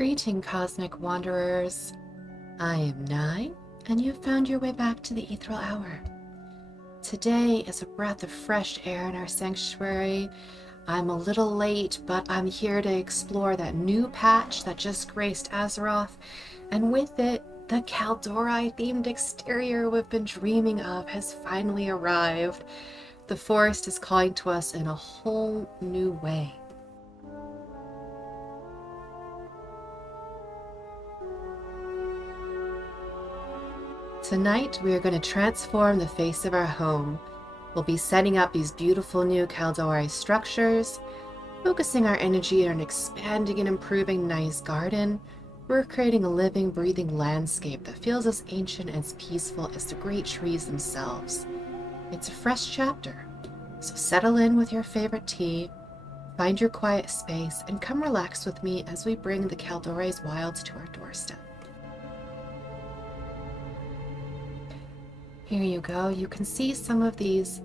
Greeting, cosmic wanderers. I am Nye, and you've found your way back to the Ethereal Hour. Today is a breath of fresh air in our sanctuary. I'm a little late, but I'm here to explore that new patch that just graced Azeroth, and with it, the Kaldorei-themed exterior we've been dreaming of has finally arrived. The forest is calling to us in a whole new way. Tonight, we are going to transform the face of our home. We'll be setting up these beautiful new Kaldorei structures, focusing our energy on expanding and improving Nye's garden. We're creating a living, breathing landscape that feels as ancient and as peaceful as the great trees themselves. It's a fresh chapter, so settle in with your favorite tea, find your quiet space, and come relax with me as we bring the Kaldorei's wilds to our doorstep. Here you go. You can see some of these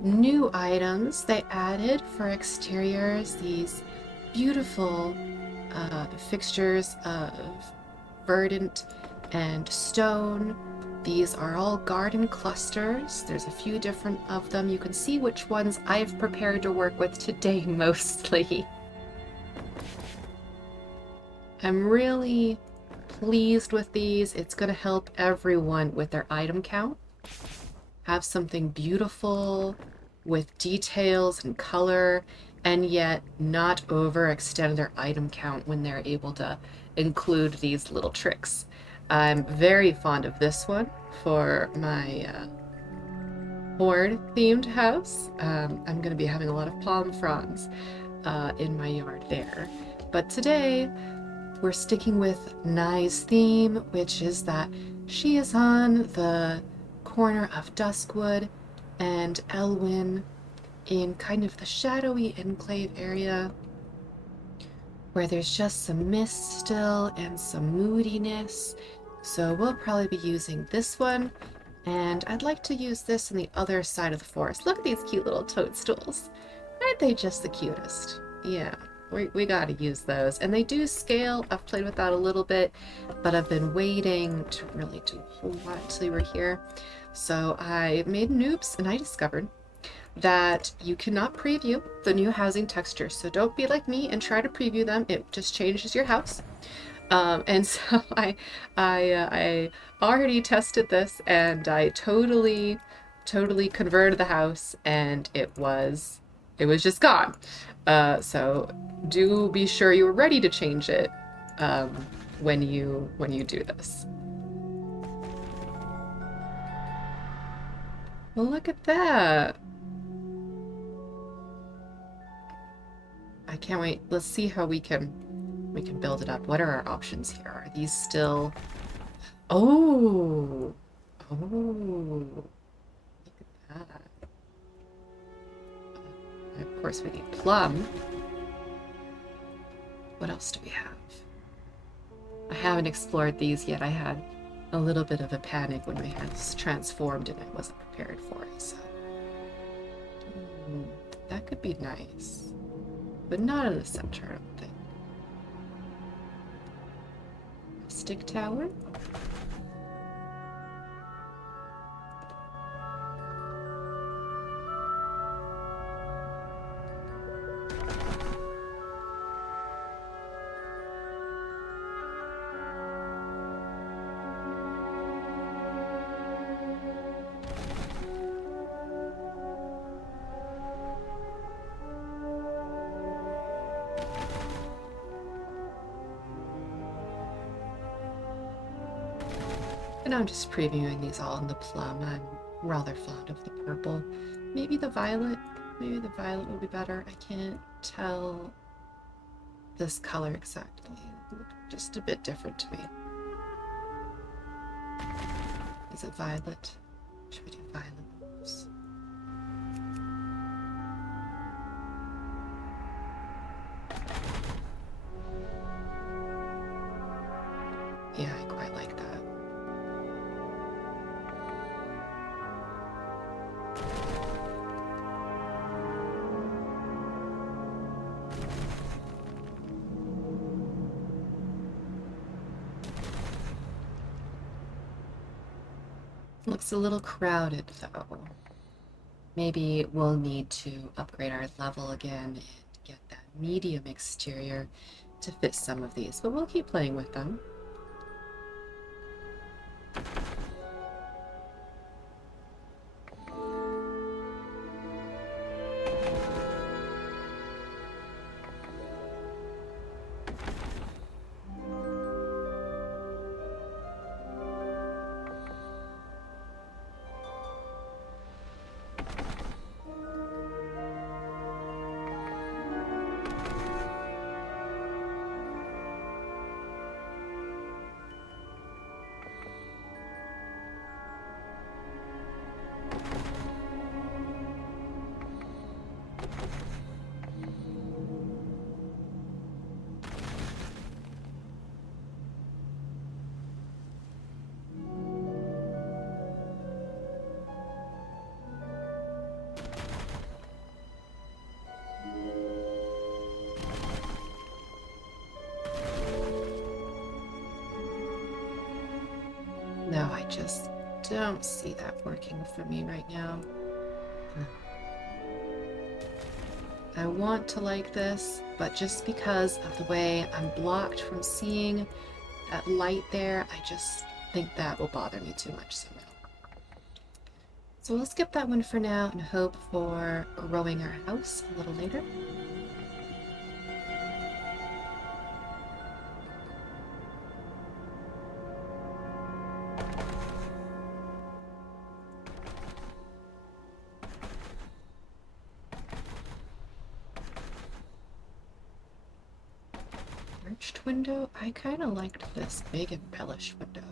new items they added for exteriors, these beautiful fixtures of verdant and stone. These are all garden clusters. There's a few different of them. You can see which ones I've prepared to work with today mostly. I'm really pleased with these. It's going to help everyone with their item count. Have something beautiful with details and color, and yet not overextend their item count when they're able to include these little tricks. I'm very fond of this one for my horde-themed house. I'm going to be having a lot of palm fronds in my yard there. But today, we're sticking with Nye's theme, which is that she is on the corner of Duskwood and Elwyn in kind of the shadowy enclave area where there's just some mist still and some moodiness. So we'll probably be using this one, and I'd like to use this on the other side of the forest. Look at these cute little toadstools. Aren't they just the cutest? Yeah, we gotta use those. And they do scale. I've played with that a little bit, but I've been waiting to really do a whole lot until you were here. So I made an oops, and I discovered that you cannot preview the new housing textures. So don't be like me and try to preview them. It just changes your house. And so I already tested this, and I totally converted the house, and it was just gone. So do be sure you're ready to change it when you do this. Well, look at that. I can't wait. Let's see how we can build it up. What are our options here? Are these still... Oh! Oh! Look at that. Of course, we need plum. What else do we have? I haven't explored these yet. I had a little bit of a panic when my house transformed and I wasn't prepared for it, so... that could be nice. But not in the center, I don't think. Stick tower? And I'm just previewing these all in the plum. I'm rather fond of the purple. Maybe the violet? Maybe the violet would be better. I can't tell this color exactly. It looked just a bit different to me. Is it violet? Should we do violet? Oops. Yeah, I quite like that. Looks a little crowded though. Maybe we'll need to upgrade our level again and get that medium exterior to fit some of these, but we'll keep playing with them. No, I just don't see that working for me right now. I want to like this, but just because of the way I'm blocked from seeing that light there, I just think that will bother me too much somehow. So we'll skip that one for now and hope for growing our house a little later. Arched window? I kind of liked this big embellished window.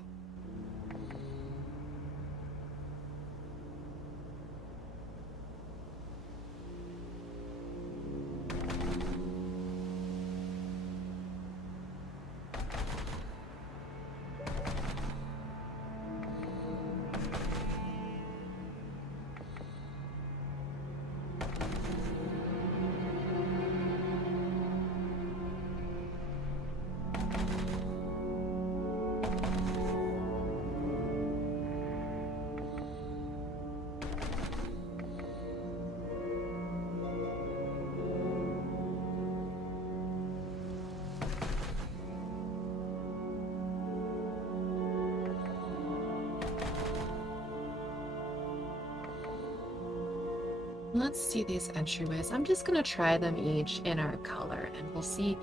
Let's see these entryways. I'm just gonna try them each in our color and we'll see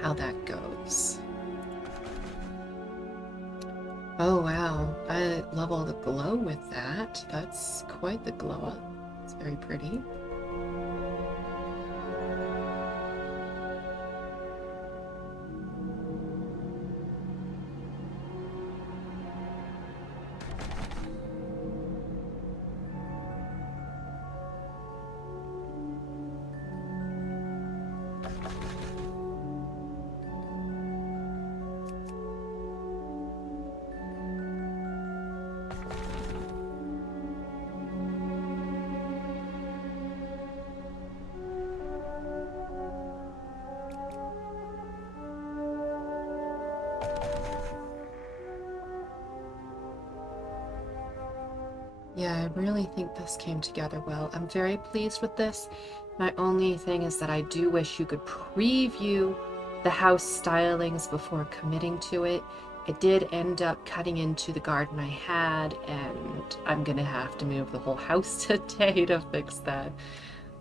how that goes. Oh wow, I love all the glow with that. That's quite the glow up. It's very pretty. Yeah, I really think this came together well. I'm very pleased with this. My only thing is that I do wish you could preview the house stylings before committing to it. It did end up cutting into the garden I had, and I'm gonna have to move the whole house today to fix that.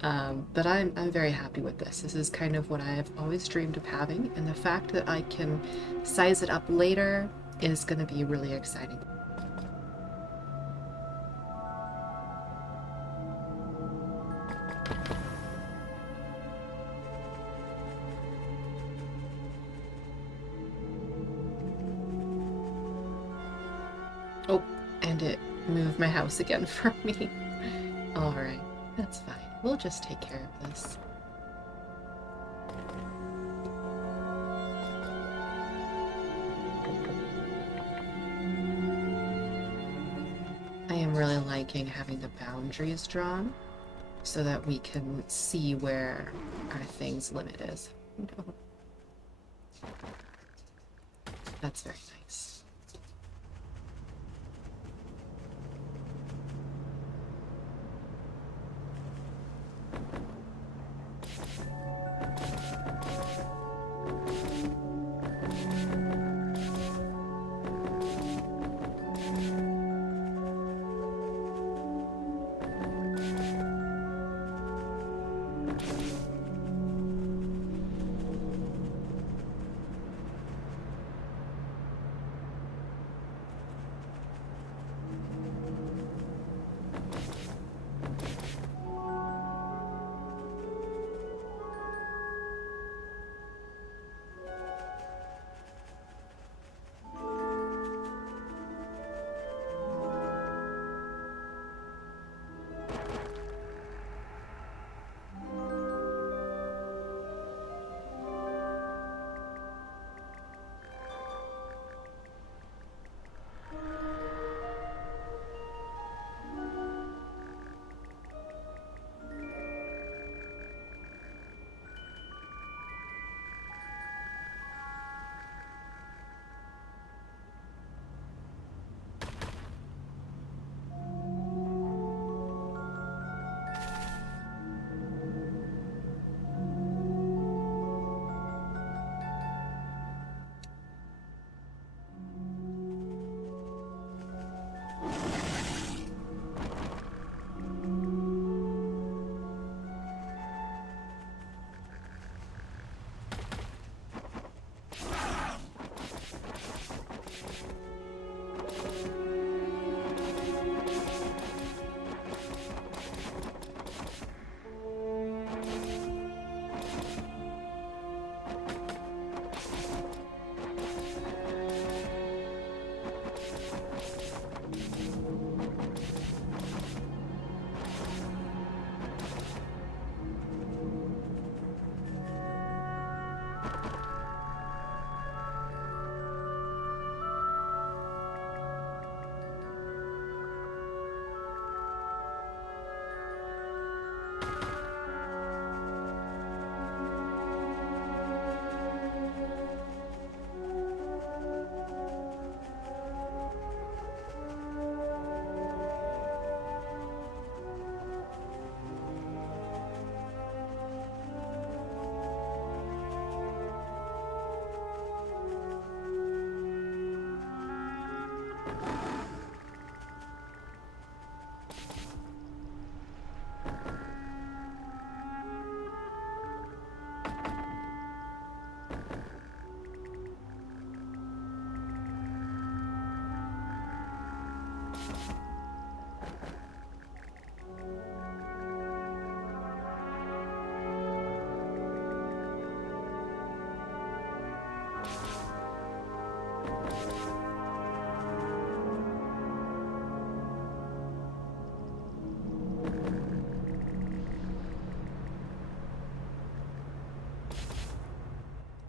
But I'm very happy with this. This is kind of what I've always dreamed of having, and the fact that I can size it up later is gonna be really exciting. Oh, and it moved my house again for me. Alright, that's fine. We'll just take care of this. I am really liking having the boundaries drawn so that we can see where our thing's limit is. That's very nice.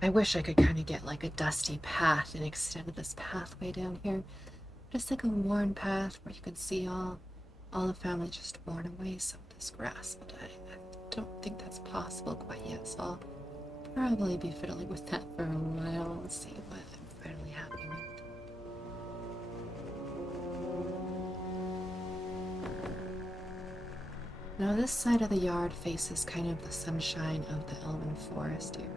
I wish I could kind of get like a dusty path and extend this pathway down here. Just like a worn path where you can see all the family just worn away some of this grass. But I don't think that's possible quite yet, so I'll probably be fiddling with that for a while and see what I'm finally happy with. Now this side of the yard faces kind of the sunshine of the Elven Forest area.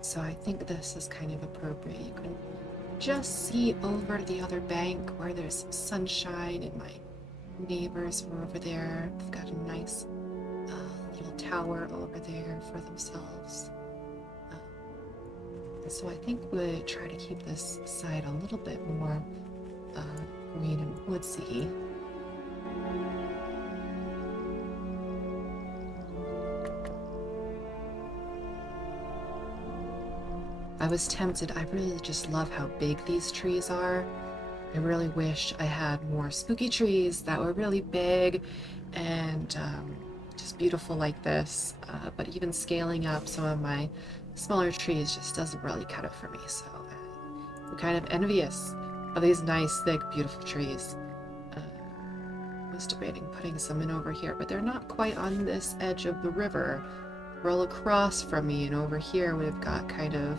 So I think this is kind of appropriate. You can just see over to the other bank where there's some sunshine and my neighbors are over there. They've got a nice little tower over there for themselves. So I think we'll try to keep this side a little bit more green and woodsy. I was tempted. I really just love how big these trees are. I really wish I had more spooky trees that were really big and just beautiful like this. But even scaling up some of my smaller trees just doesn't really cut it for me. So I'm kind of envious of these nice, thick, beautiful trees. I was debating putting some in over here, but they're not quite on this edge of the river. They're all across from me, and over here we've got kind of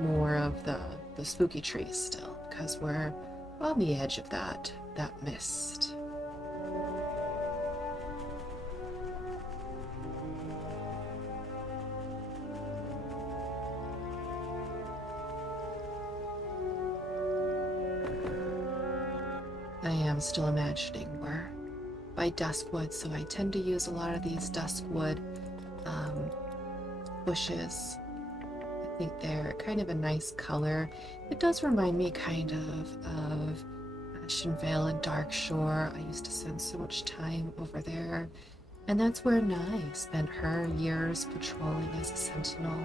more of the spooky trees still, because we're on the edge of that mist. I am still imagining we're by duskwood, so I tend to use a lot of these duskwood bushes. I think they're kind of a nice color. It does remind me kind of Ashenvale and Darkshore. I used to spend so much time over there, and that's where Nyreith spent her years patrolling as a sentinel,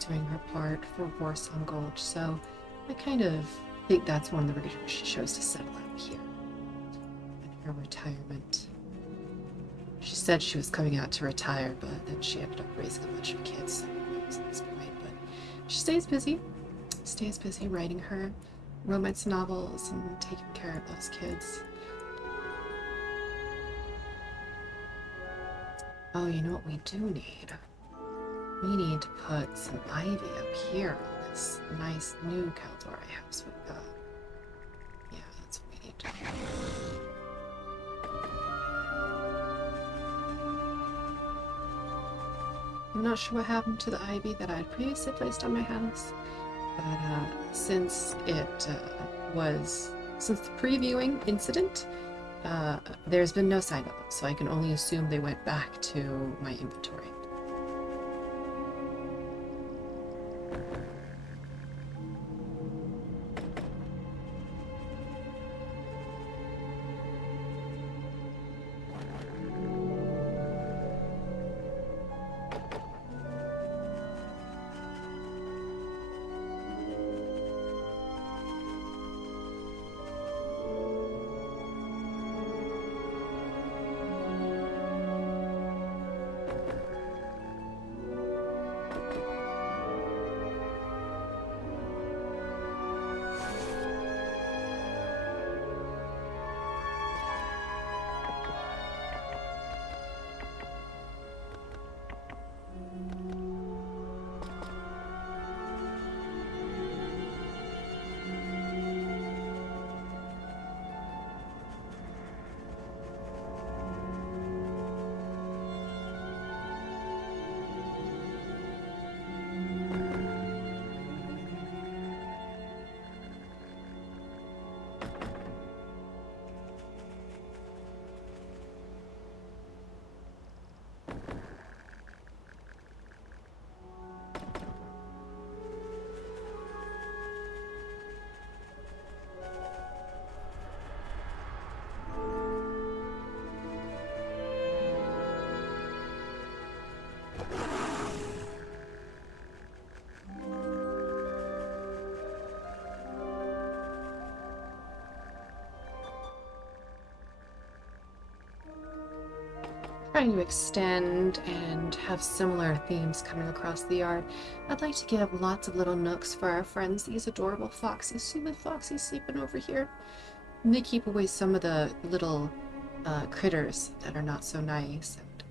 doing her part for Warsong Gulch. So I kind of think that's one of the reasons she chose to settle out here in her retirement. She said she was coming out to retire, but then she ended up raising a bunch of kids, so who knows at this point. But she stays busy writing her romance novels and taking care of those kids. Oh, you know what we do need? We need to put some ivy up here on this nice new Kaldorei house we've got. Yeah, that's what we need to do. I'm not sure what happened to the ivy that I had previously placed on my house, but since the previewing incident, there's been no sign of them, so I can only assume they went back to my inventory. trying to extend and have similar themes coming across the yard. I'd like to give lots of little nooks for our friends, these adorable foxies. See my foxies sleeping over here? And they keep away some of the little critters that are not so nice. And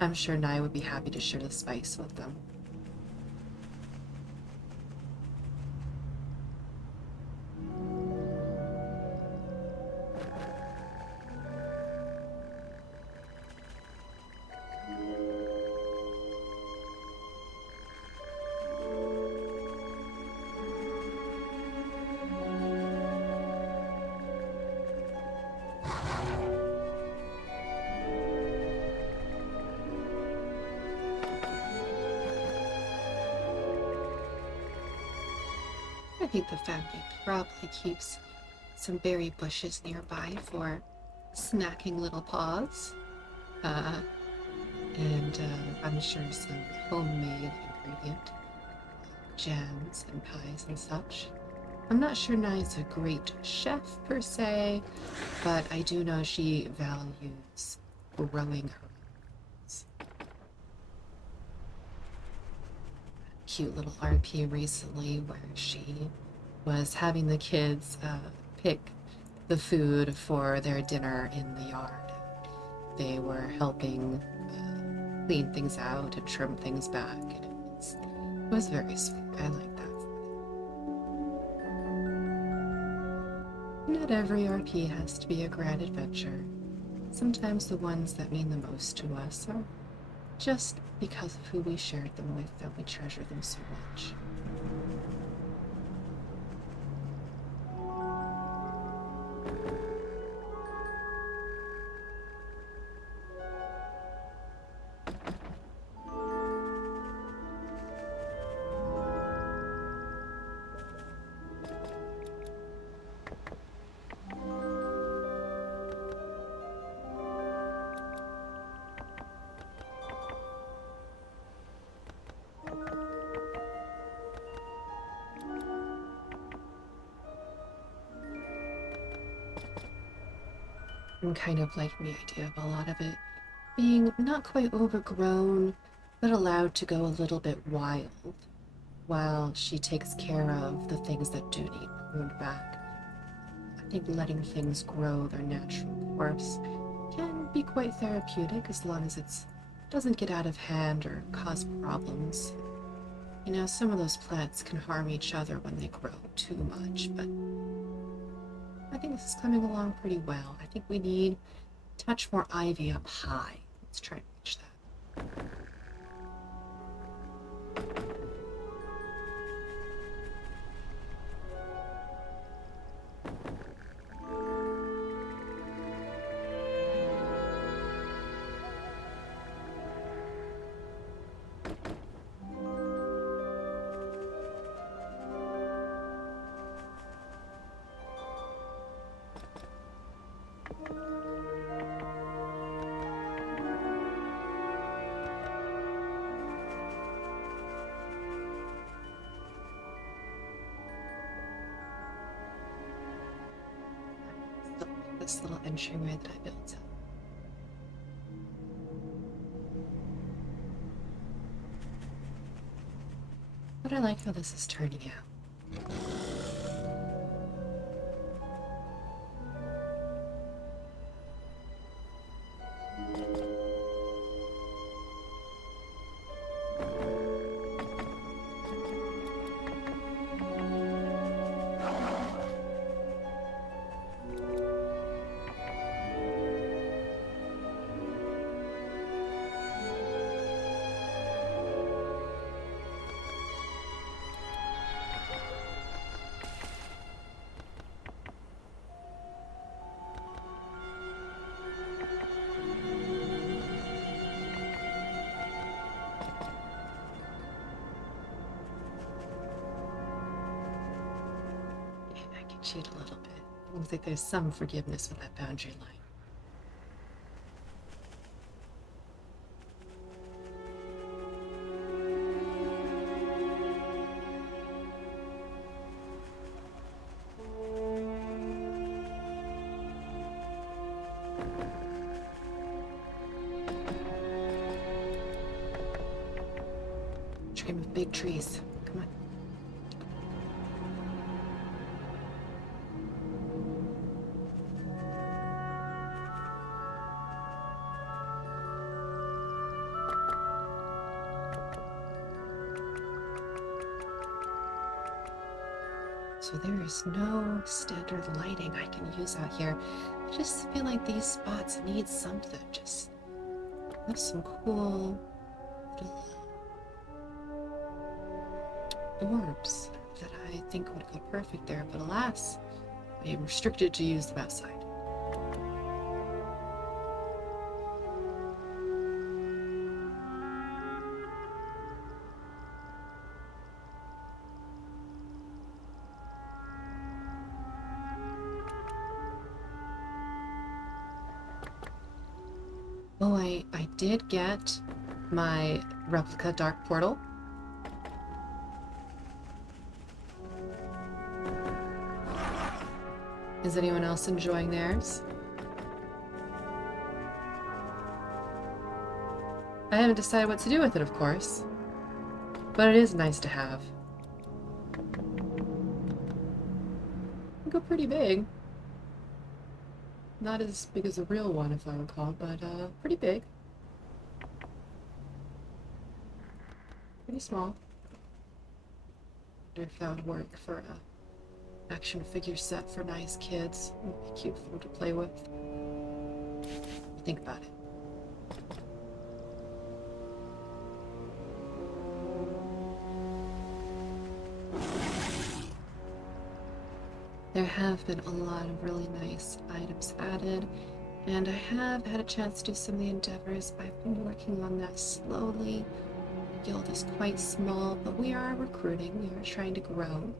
I'm sure Nye would be happy to share the spice with them. I think the family probably keeps some berry bushes nearby for snacking little paws. And I'm sure some homemade ingredient jams and pies and such. I'm not sure Nye's a great chef per se, but I do know she values growing her own. Cute little RP recently where she was having the kids pick the food for their dinner in the yard. They were helping clean things out and trim things back, and it was very sweet. I like that. Not every RP has to be a grand adventure. Sometimes the ones that mean the most to us are just because of who we shared them with that we treasure them so much. I'm kind of liking the idea of a lot of it being not quite overgrown, but allowed to go a little bit wild while she takes care of the things that do need pruned back. I think letting things grow their natural course can be quite therapeutic as long as it doesn't get out of hand or cause problems. You know, some of those plants can harm each other when they grow too much, but I think this is coming along pretty well. I think we need a touch more ivy up high. Let's try and reach that. This little entryway that I built. But I like how this is turning out. Cheat a little bit. It looks like there's some forgiveness with that boundary line. dream of big trees. Come on. So there is no standard lighting I can use out here. I just feel like these spots need something. Just have some cool little orbs that I think would go perfect there, but alas, I am restricted to use them outside. Oh, I did get my replica dark portal. Is anyone else enjoying theirs? I haven't decided what to do with it, of course, but it is nice to have. They go pretty big. Not as big as a real one, if I recall, but pretty big. Pretty small. Wonder if that would work for a action figure set for nice kids. It would be cute for them to play with. Think about it. There have been a lot of really nice items added, and I have had a chance to do some of the endeavors. I've been working on that slowly. The guild is quite small, but we are recruiting. We are trying to grow.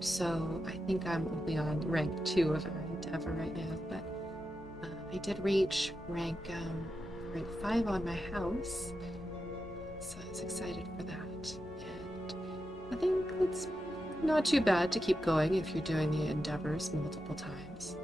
So I think I'm only on rank 2 of our endeavor right now, but I did reach rank 5 on my house, so I was excited for that. And I think it's not too bad to keep going if you're doing the endeavors multiple times.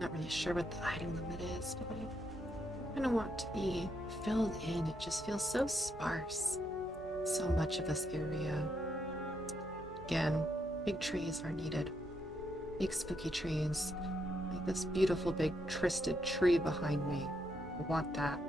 Not really sure what the item limit is, but I kind of want to be filled in. It just feels so sparse. So much of this area. Again, big trees are needed. Big spooky trees. Like this beautiful big twisted tree behind me. I want that.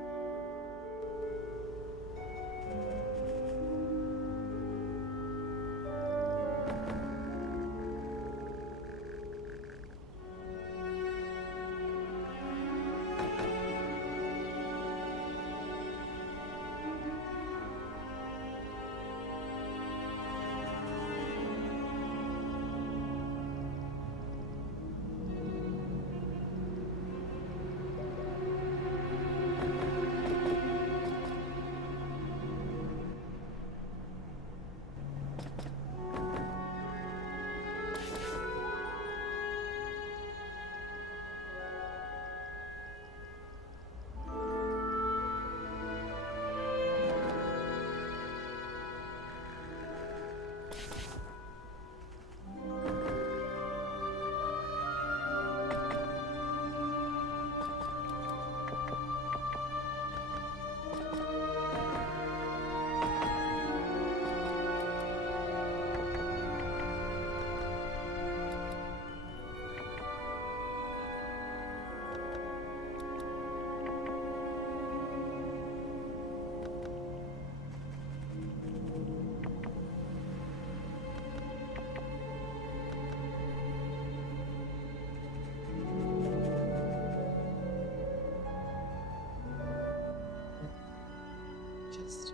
Just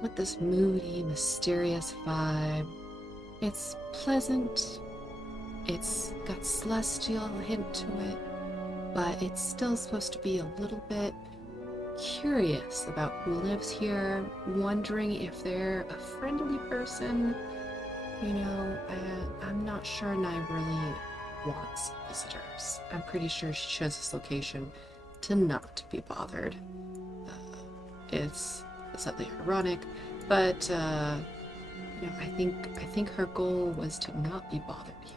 with this moody, mysterious vibe. It's pleasant, it's got celestial hint to it, but it's still supposed to be a little bit curious about who lives here, wondering if they're a friendly person. You know, I'm not sure Nye really wants visitors. I'm pretty sure she chose this location to not be bothered. It's slightly ironic, but you know, I think her goal was to not be bothered here.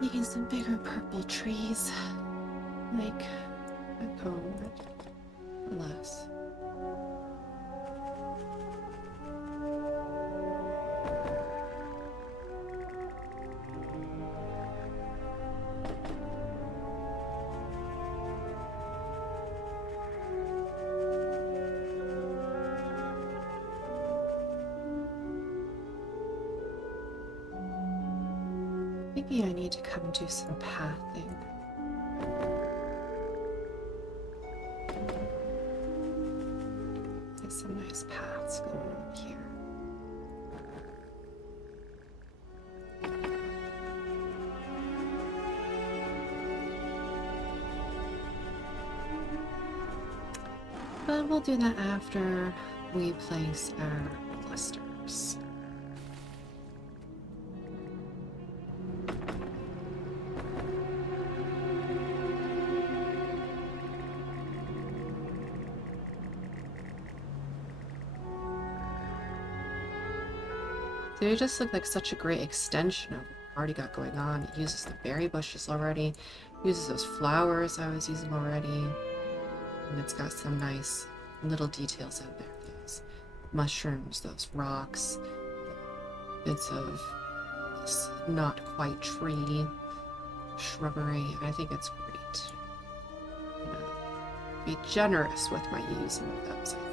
Making some bigger purple trees, like back home, but less. Maybe I need to come do some pathing. There's some nice paths going on here. But we'll do that after we place our clusters. They just look like such a great extension of what we've already got going on. It uses the berry bushes already, uses those flowers I was using already, and it's got some nice little details in there. Those mushrooms, those rocks, bits of this not quite tree, shrubbery. I think it's great. I'm gonna be generous with my using of those, I think.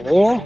Yeah.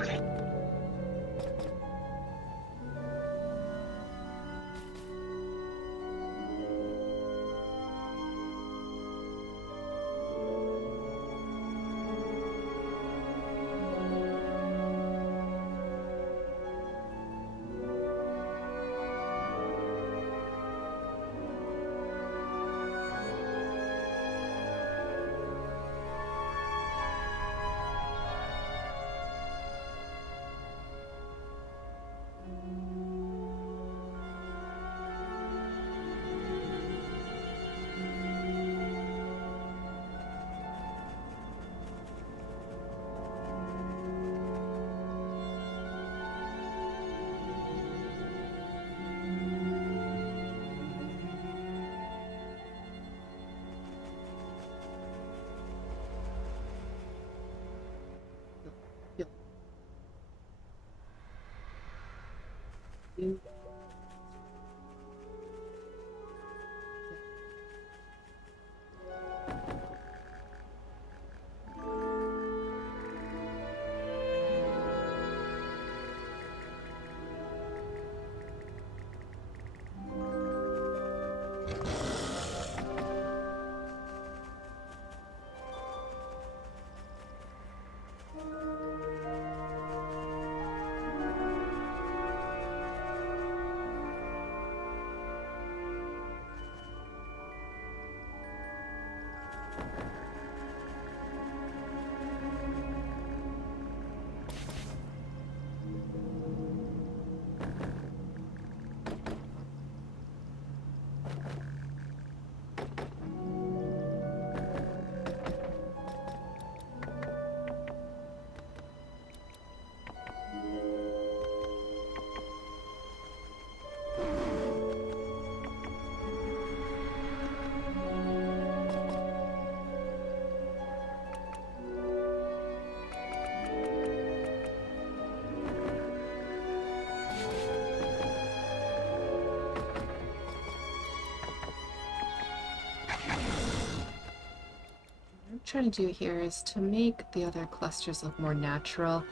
Trying to do here is to make the other clusters look more natural.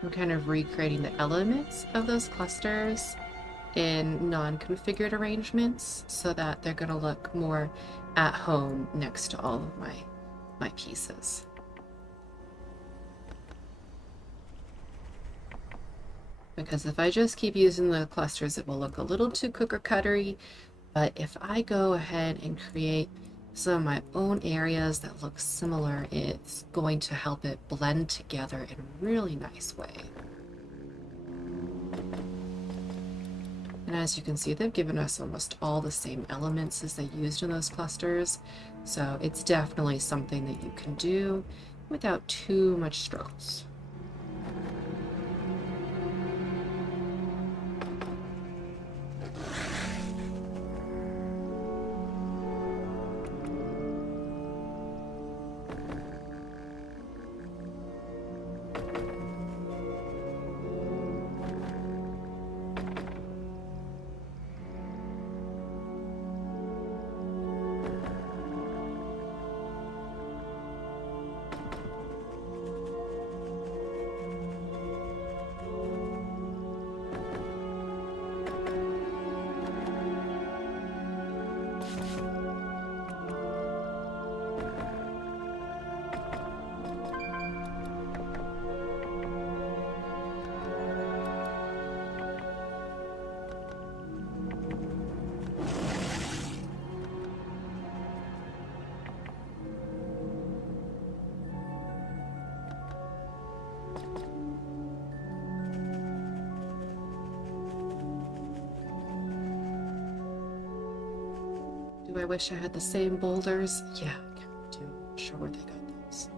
I'm kind of recreating the elements of those clusters in non-configured arrangements so that they're going to look more at home next to all of my pieces. Because if I just keep using the clusters, it will look a little too cookie cuttery. But if I go ahead and create some of my own areas that look similar, it's going to help it blend together in a really nice way. And as you can see, they've given us almost all the same elements as they used in those clusters. So it's definitely something that you can do without too much struggles. Do I wish I had the same boulders? Yeah, I kind of do. I'm not sure where they got those.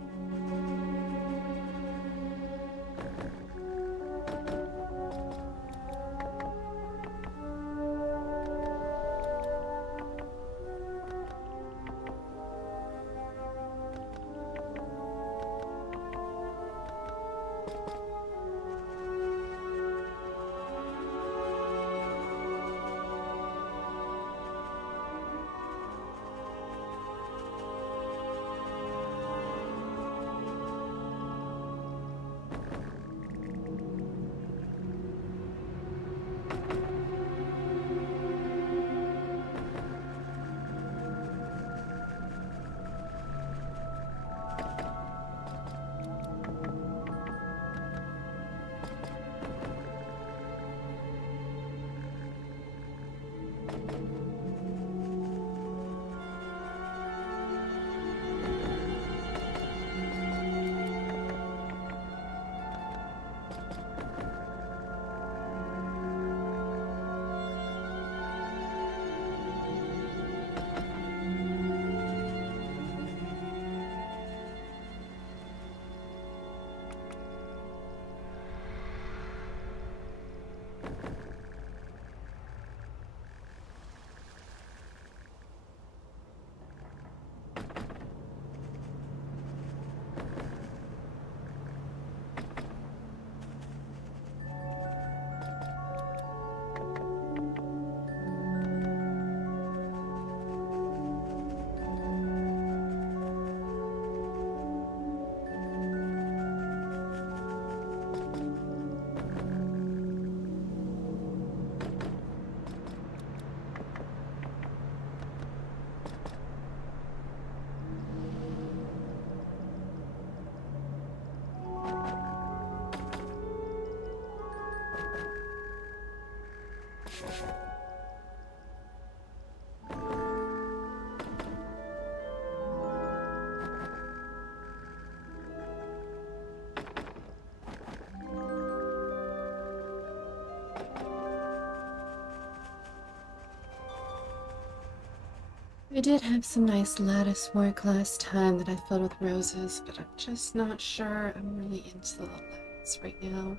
I did have some nice lattice work last time that I filled with roses, but I'm just not sure I'm really into the lattice right now.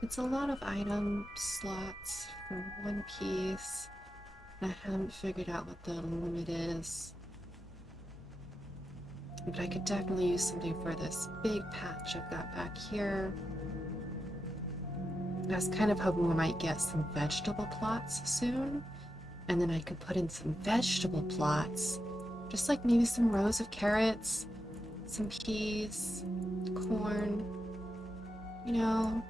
It's a lot of item slots for one piece, and I haven't figured out what the limit is. But I could definitely use something for this big patch I've got back here. I was kind of hoping we might get some vegetable plots soon, and then I could put in some vegetable plots, just like maybe some rows of carrots, some peas, corn, you know.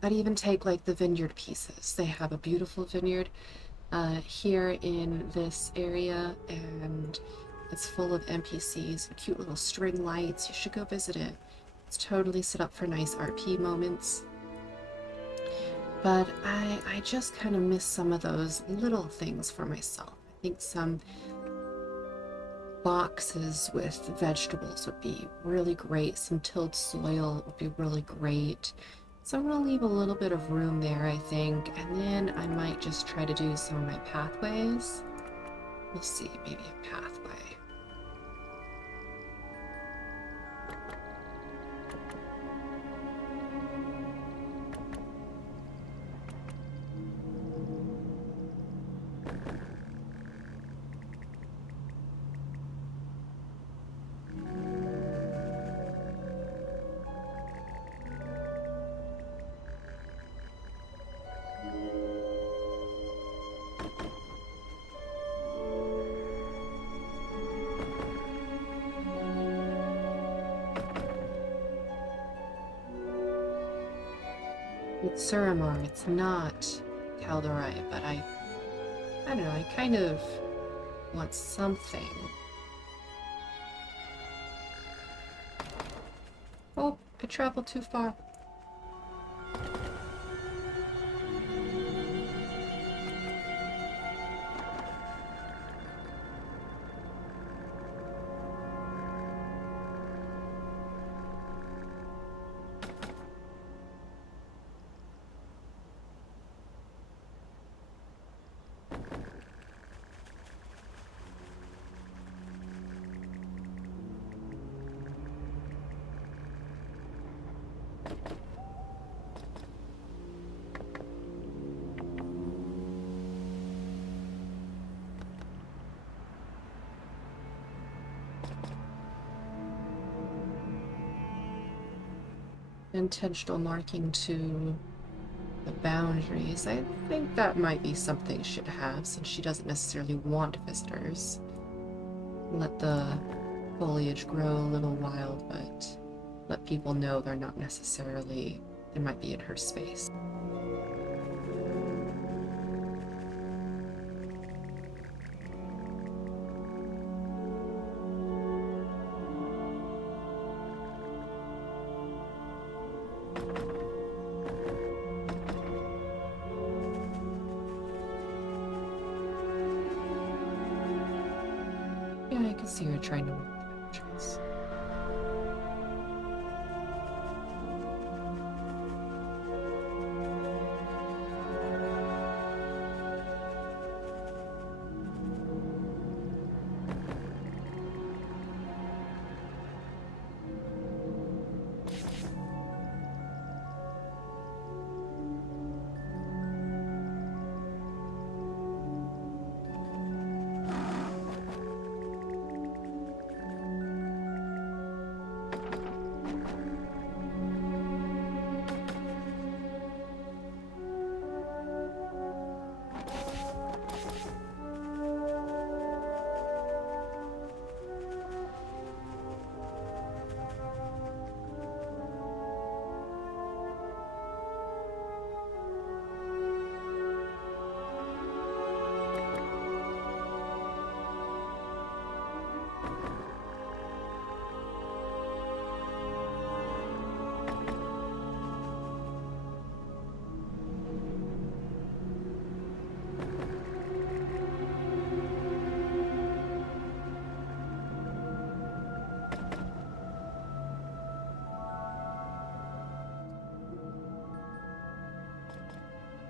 I'd even take like the vineyard pieces. They have a beautiful vineyard here in this area, and it's full of NPCs and cute little string lights. You should go visit it. It's totally set up for nice RP moments. But I just kind of miss some of those little things for myself. I think some boxes with vegetables would be really great. Some tilled soil would be really great. So I'm going to leave a little bit of room there, I think, and then I might just try to do some of my pathways. We'll see, maybe a pathway. It's Suramar, it's not Kaldorei, but I don't know, I kind of want something. Oh, I traveled too far. Intentional marking to the boundaries. I think that might be something she should have, since she doesn't necessarily want visitors. Let the foliage grow a little wild, but let people know they're not necessarily, they might be in her space. Yeah, I can see her trying to work the boundaries.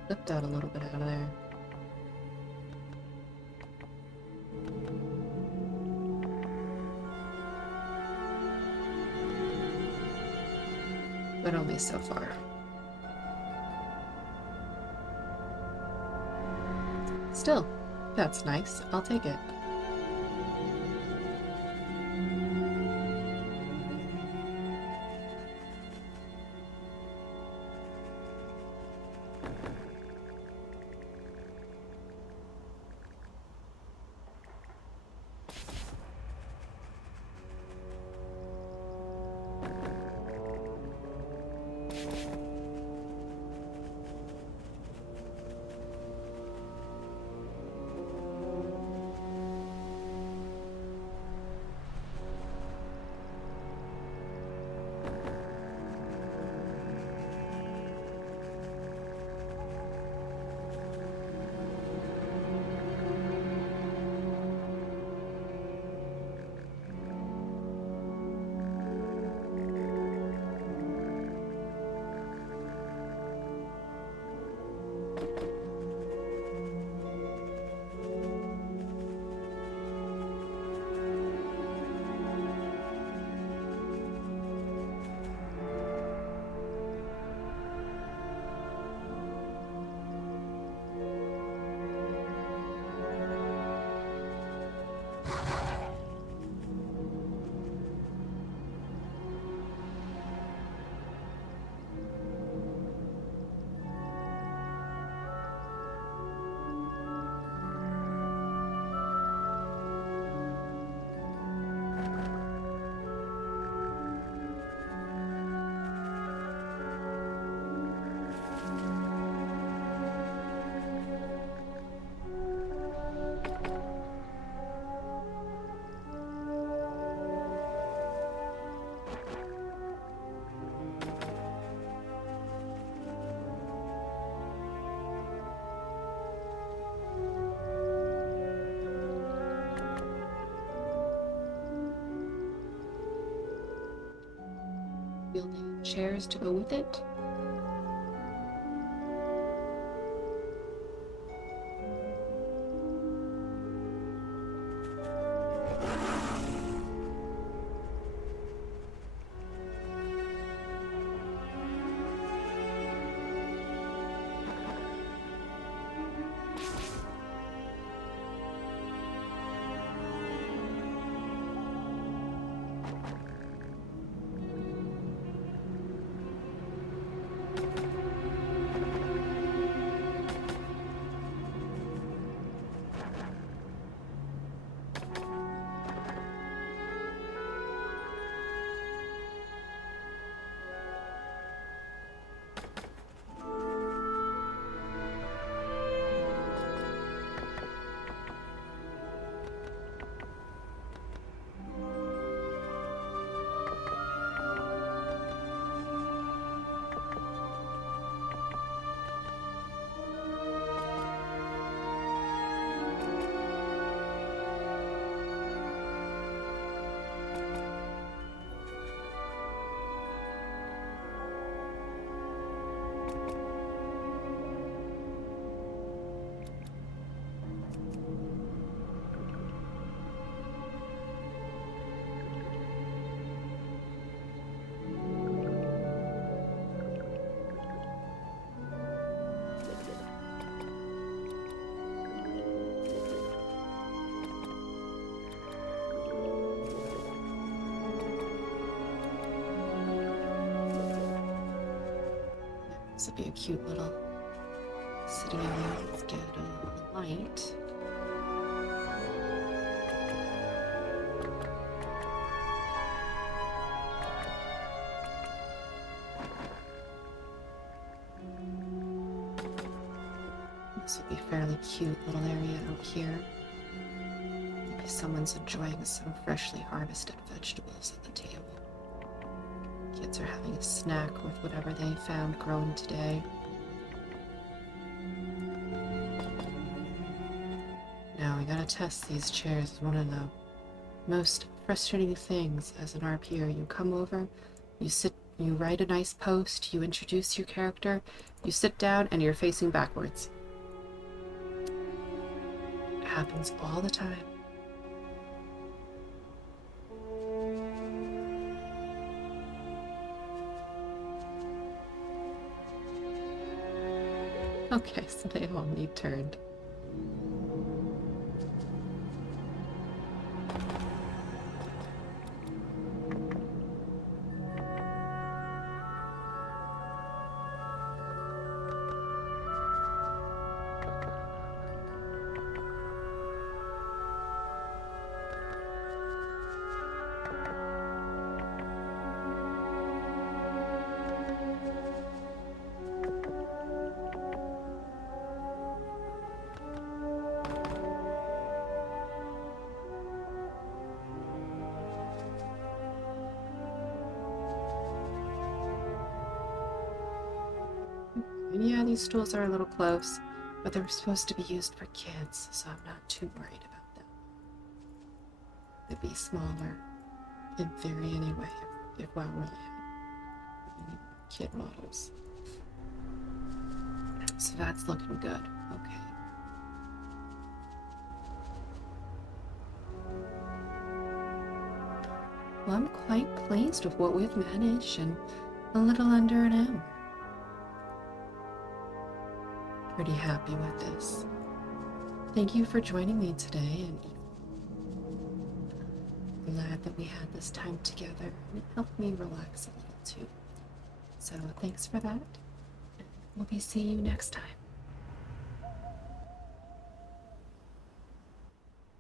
Flipped out a little bit out of there. But only so far. Still, that's nice. I'll take it. building chairs to go with it. This would be a cute little sitting area. Let's get a light. This would be a fairly cute little area out here. Maybe someone's enjoying some freshly harvested vegetables at the table. Kids are having a snack with whatever they found growing today. Now we gotta test these chairs. One of the most frustrating things as an RPer. You come over, you sit, you write a nice post, you introduce your character, you sit down, and you're facing backwards. It happens all the time. Okay, so they all need turned. And yeah, these stools are a little close, but they're supposed to be used for kids, so I'm not too worried about them. They'd be smaller, in theory anyway, if well really had kid models. So that's looking good. Okay. Well, I'm quite pleased with what we've managed in a little under an hour. Pretty happy with this. Thank you for joining me today, and glad that we had this time together, and it helped me relax a little too. So thanks for that. We'll be seeing you next time.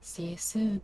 See you soon.